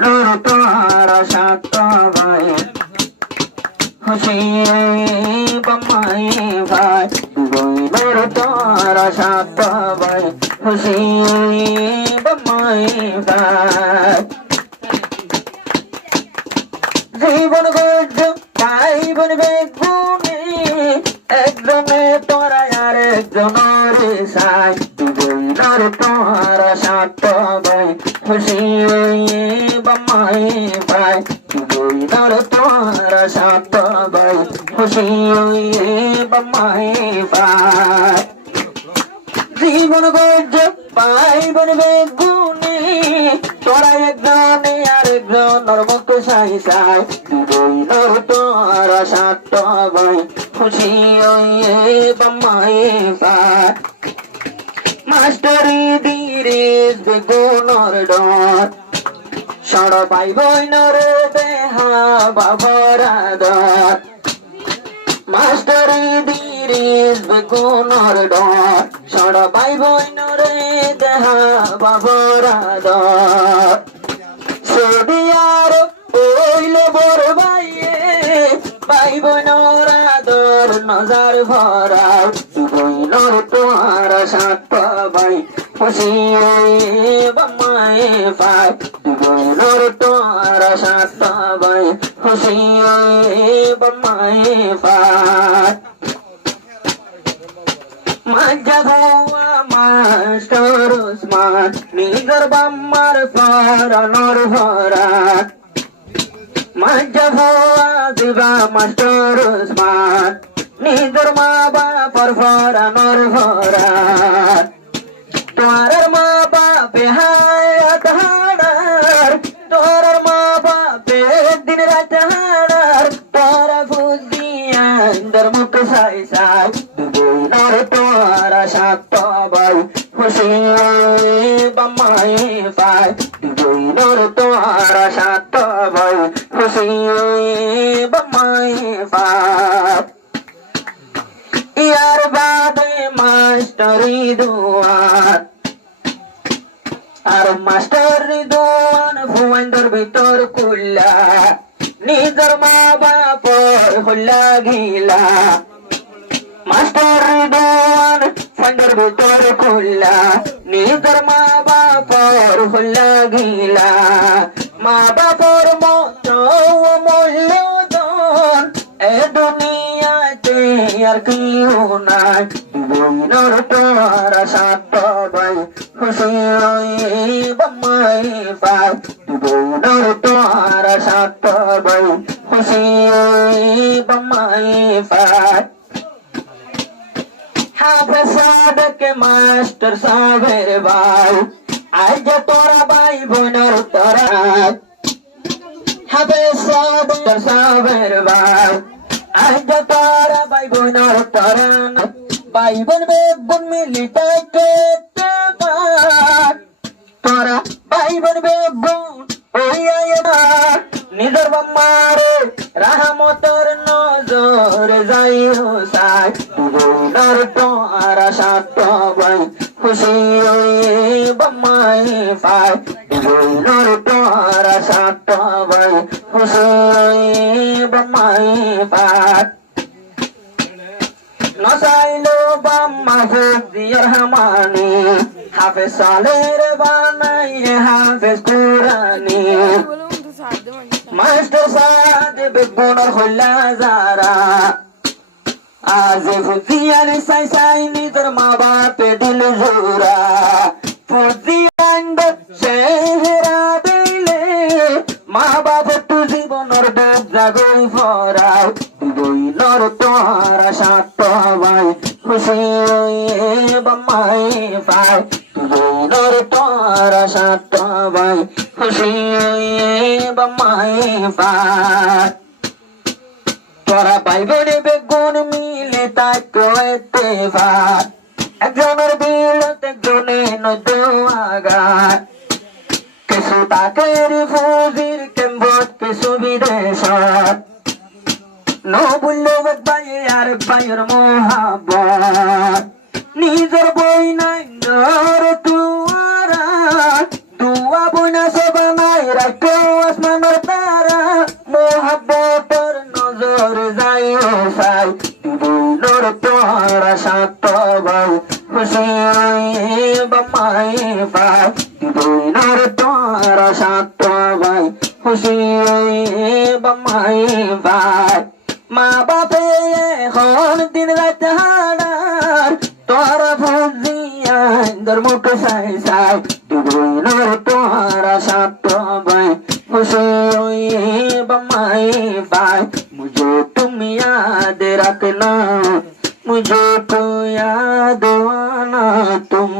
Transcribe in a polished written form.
ডুবইলর তোরা সাত ভাই খুশি বাম্মাই ভাই ডুবইলর তোরা সাত ভাই খুশি বাম্মাই ভাই জীবন গর্জ তাই বনবে গুণে একজনে তোরা আর একজনের সাই ডুবইলর তোরা সাত ভাই খুশি বাম্মাই ভাই ডুবইলর তোরা সাত ভাই খুশি বাম্মাই ভাই জীবন গর্জ পাই বনবে গুণে তোরা একজনে আরেকজনের মুখ সাই সাই ডুবইলর তোরা সাত ভাই খুশি বাম্মাই ভাই মাস্টারি দিরিস বেগুনর ডর সড় পাই বইনর দেহা বাবরা দর মাস্টারি দিরিস বেগুনর ডর সড় পাই বইনর দেহা বাবরা দর সৌদি আরব ওইলে বড় ভাইয়ে পাই বইনর আদর নজর ভরাও ডুবইলর তোরা সাত ভাই খুশি বাম্মাই ভাই ডুবইলর তোরা সাত ভাই খুশি বাম্মাই ভাই মজ্জা ধোয়া মাস্টার উসমান নিজর বাম্মার ফরানোর ভরাত মজ্জা ধোয়া দিবা মাস্টার উসমান নিজর মা বাপর ফরানোর ভরাত তোর মা বাপে হায়াত হাড়ার তোর মা বাপে দিন রাত হাড়ার তোরা বুদ্ধি আন্দর মুখ সাই সাই ডুবইলর তোরা সাত ভাই খুশি বাম্মাই ভাই ডুবইলর তোরা সাত ভাই খুশি বাম্মাই ভাই ইয়ার বাদে মাস্টারি দুয়ার আর মাস্টারি দোয়ান ভুয়ান্দর ভিতর কুল্লা নিজর মা বাপর হল্লা গিলা মাস্টারি দোয়ান ভুয়ান্দর ভিতর কুল্লা নিজর মা বাপর হল্লা গিলা মা বাপর মতো মূল্যদন এ দুনিয়াতে আর কেউ নাই ডুবইলর তোরা সাত ভাই খুশি বাম্মাই ভাই ডুবইলর তোরা সাত ভাই খুশি বাম্মাই ভাই হাফেজ সাদেক মাস্টার সাহেবের ভাই আজ তোরা ভাই বোনের তোরা হাফেজ সাদেক সাহেবের ভাই আজ তোরা ভাই বোনের তোরা ভাই বোন বেগুন মিলি তোরা ভাই বোন বেগুন ওই নিজর বাম্মারে রাহমতর নজর যাই হোসাই ডুবইলর তোরা সাত ভাই খুশি বাম্মাই ভাই ডুবইলর তোরা সাত ভাই খুশি বাম্মাই ভাই নসাইলো বাম্মা ফুদিয়ার হামানি হাফেজ সালের বানাইয়ে হাফেজ কুরানি মাস্টার সাদে বেগুনর হল্লা যারা আজ ফুদিয়ার সাই সাই নিজর মা বাপে দিল জোরা ফুদিয়ান্ড চেহারা দিলে মা বাপ তু জীবনের বুক জাগরি ফরাও ডুবইলর তোরা সাত ভাই খুশি বাম্মাই ভাই ডুবইলর তোরা সাত ভাই খুশি বাম্মাই ভাই তোরা ভাই বোনে বেগুন মিলে তাই কইতে ভাই একজনের বিলত একজনে নদুয়াগায় কিছু তাকের ফুজির কেম্বত কিছু বিদেশত নবুল্লো ভাই আর ভাইয়ের মোহাব্বত নিজের বই নাই তুয়ারা তুয়া বইনা সব নাই রাখ দেখো আসমান তারা মোহাব্বত নজর যায় সাই দুইনোর তোরা সাত ভাই খুশি বামাই ভাই দুইনোর তোরা সাত ভাই খুশি বামাই ভাই মা বাপে এখন দিন রাত হারার তোরা ভুজিয়া ধর্মক সাই সাই দুইনোর তোরা সাত ভাই खुशी हुई बम्माई बाई मुझे तुम याद रखना मुझे तो याद आना तुम